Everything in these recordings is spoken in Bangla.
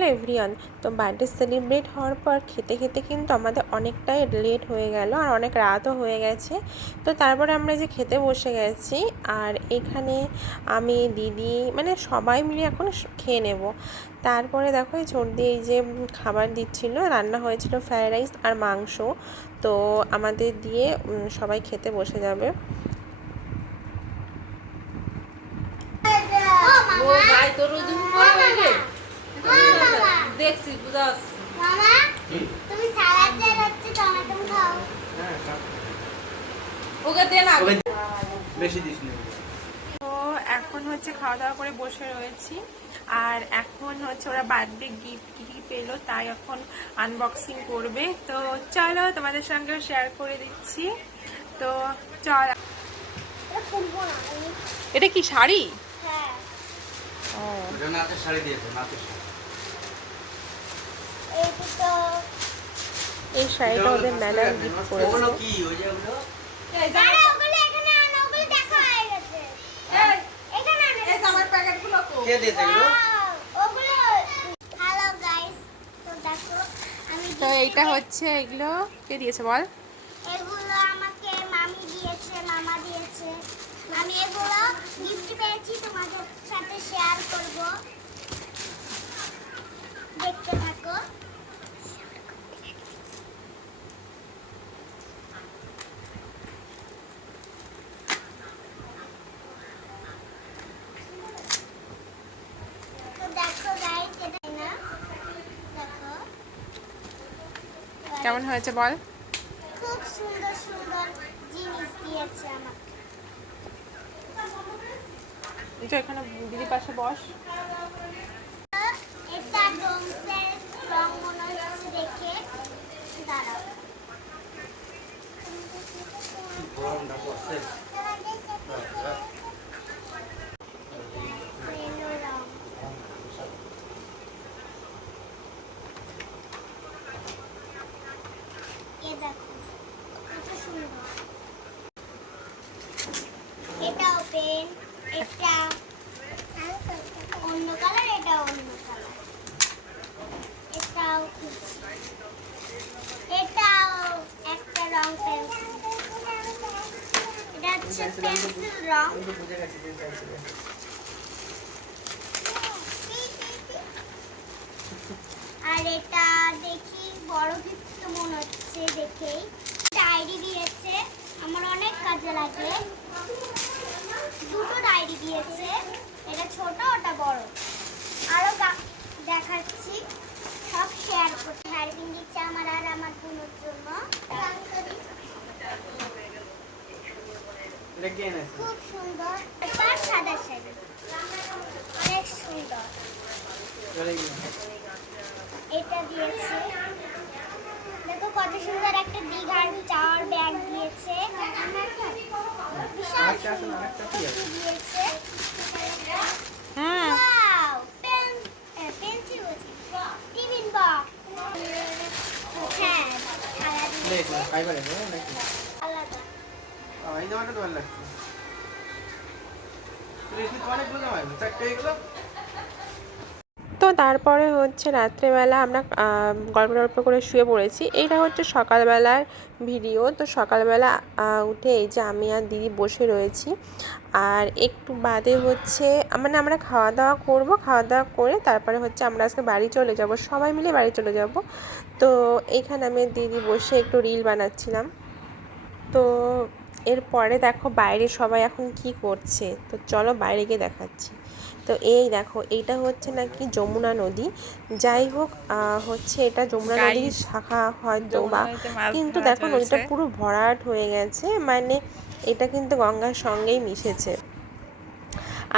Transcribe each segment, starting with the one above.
Hello everyone. তো বার্থডে সেলিব্রেট হওয়ার পর খেতে খেতে কিন্তু আমাদের অনেকটাই লেট হয়ে গেল আর অনেক রাতও হয়ে গেছে। তো তারপরে আমরা যে খেতে বসে গেছি, আর এখানে আমি দিদি মানে সবাই মিলে এখন খেয়ে নেব। তারপরে দেখো এই ছোটদি এই যে খাবার দিচ্ছিল, রান্না হয়েছিল ফ্রাইড রাইস আর মাংস। তো আমাদের দিয়ে সবাই খেতে বসে যাবে। দেখছি বুঝা যাচ্ছে। মামা তুমি সালাদ দিয়ে হচ্ছে টমেটো খাও। হ্যাঁ ওকে দে না, বেশি দিস না। তো এখন হচ্ছে খাওয়া দাওয়া করে বসে রয়েছি, আর এখন হচ্ছে ওরা বার্থডে গিফট কি কি পেলো তাই এখন আনবক্সিং করবে। তো চলো তোমাদের সঙ্গে শেয়ার করে দিচ্ছি। তো চল। এটা খুলবো না আমি। এটা কি শাড়ি? হ্যাঁ ও ওটা নাচের শাড়ি দিয়েছে, নাচের শাড়ি। এই তো এই শাড়িটা ওদের ম্যাডাম গিফট করেছে। ওগুলো কি ওই যে ওগুলো? আরে ওগুলো এখানে আনো, ওগুলো দেখা হয়ে গেছে। এখানে আনো। এই জামার প্যাকেটগুলো কো? কে দিয়েছে এগুলো? ওগুলো হ্যালো গাইস, তো দেখো আমি তো এইটা হচ্ছে, এগুলো কে দিয়েছে বল? এগুলো আমাকে মামি দিয়েছে, মামা দিয়েছে। আমি এগুলো গিফট পেয়েছি, তোমাদের সাথে শেয়ার করব। দেখতে থাকো। তো দেখো গাইস, এটা না দেখো কেমন হয়েছে বল? খুব সুন্দর সুন্দর জিনিস দিয়েছে আমাকে। তো এখানে দিদি পাশে বস। এটা ডোমসের রং মনে হচ্ছে দেখে। দাঁড়াও। গরমটা পড়ছে। রেনো রং। এ দেখো কত সুন্দর। এটা ওপেন, এটা অন্য কালার, এটা অন্য কালার। এটাও খুঁজছি। এটাও একটা রং পেন্সিল। এটা হচ্ছে পেন্সিল রং। বুঝে গেছি যে পেন্সিল। আর এটা দেখি বড় গিফট মনে হচ্ছে দেখেই। ডায়েরি দিয়েছে, আমার অনেক কাজে লাগে। দুটো ডায়েরি দিয়েছে, এটা ছোট ওটা বড়। আরো দেখাচ্ছি, সব শেয়ার করছি। হ্যারপিন দিচ্ছে আমার আর আমার বোনের জন্য। এটা কে এনেছে? খুব সুন্দর। এটা সাদা শাড়ি, অনেক সুন্দর। চলে গিয়ে। এটা দিয়েছে, দেখো কত সুন্দর একটা দীঘার চাওয়ার ব্যাগ দিয়েছে। বিশাল আরেকটা আছে না, সুন্দর আরেকটা কি আছে? দিয়েছে। হ্যাঁ ওয়াও, পেন্সিল আছে, টিফিন বক্স। হ্যাঁ, থালা লে দিয়েছে ফাইবার আছে নাকি? আলাদা। এই জামাটা তো ভালো লাগছে। রেশমি তো অনেকগুলো জামা আছে, চারটে এগুলো। তো তারপরে হচ্ছে রাত্রেবেলা আমরা গল্প টল্প করে শুয়ে পড়েছি। এইটা হচ্ছে সকালবেলার ভিডিও। তো সকালবেলা উঠে এই যে আমি আর দিদি বসে রয়েছি, আর একটু বাদে হচ্ছে মানে আমরা খাওয়া দাওয়া করব। খাওয়া দাওয়া করে তারপরে হচ্ছে আমরা আজকে বাড়ি চলে যাব, সবাই মিলে বাড়ি চলে যাব। তো এইখানে আমি দিদি বসে একটু রিল বানাচ্ছিলাম। তো এরপরে দেখো বাইরে সবাই এখন কি করছে, তো চলো বাইরে গিয়ে দেখাচ্ছি। তো এই দেখো, এইটা হচ্ছে নাকি যমুনা নদী। যাই হোক, হচ্ছে এটা যমুনা নদীর শাখা হয়তো বা, কিন্তু দেখো নদীটা পুরো ভরাট হয়ে গেছে, মানে এটা কিন্তু গঙ্গার সঙ্গেই মিশেছে।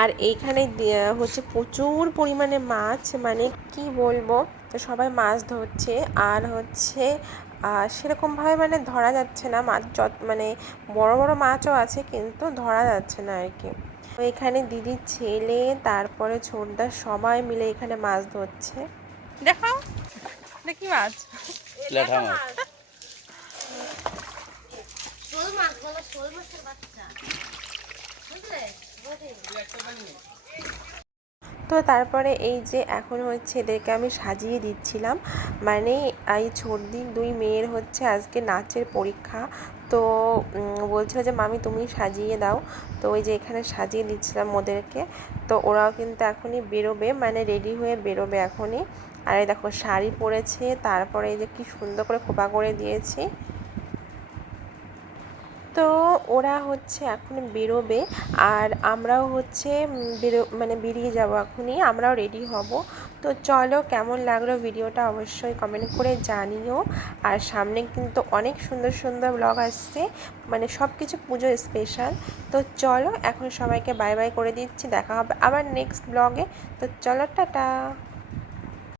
আর এইখানে হচ্ছে প্রচুর পরিমাণে মাছ, মানে কি বলবো। তো সবাই মাছ ধরছে, আর হচ্ছে সেরকমভাবে মানে ধরা যাচ্ছে না মাছ, মানে বড় বড় মাছও আছে কিন্তু ধরা যাচ্ছে না আর কি। তো এখানে দিদির ছেলে তারপরে ছোটদা সবাই মিলে এখানে মাছ ধরছে। দেখো দেখি মাছ, ল্যাঠা মাছ। শোল মাছ বলো, শোল মাছের বাচ্চা বুঝলে? তো তো তারপরে এই যে এখন হচ্ছে এদেরকে আমি সাজিয়ে দিচ্ছিলাম, মানে এই ছোটদির 2 মেয়ের হচ্ছে আজকে নাচের পরীক্ষা। তো বলছিল যে মামি তুমি সাজিয়ে দাও। তো ওই যে এখানে সাজিয়ে দিচ্ছিলাম ওদেরকে। তো ওরাও কিন্তু এখনই বেরোবে, মানে রেডি হয়ে বেরোবে এখনই। আর এই দেখো শাড়ি পরেছে, তারপরে এই যে কি সুন্দর করে খোপা করে দিয়েছি। তো ওরা হচ্ছে এখন বেরোবে আর আমরাও হচ্ছে মানে বেরিয়ে যাব এখনই, আমরাও রেডি হব। তো চলো, কেমন লাগলো ভিডিওটা অবশ্যই কমেন্ট করে জানিও। আর সামনে কিন্তু অনেক সুন্দর সুন্দর ব্লগ আসছে, মানে সব কিছু পুজো স্পেশাল। তো চলো এখন সবাইকে বাই বাই করে দিচ্ছি, দেখা হবে আবার নেক্সট ব্লগে। তো চলো, টাটা।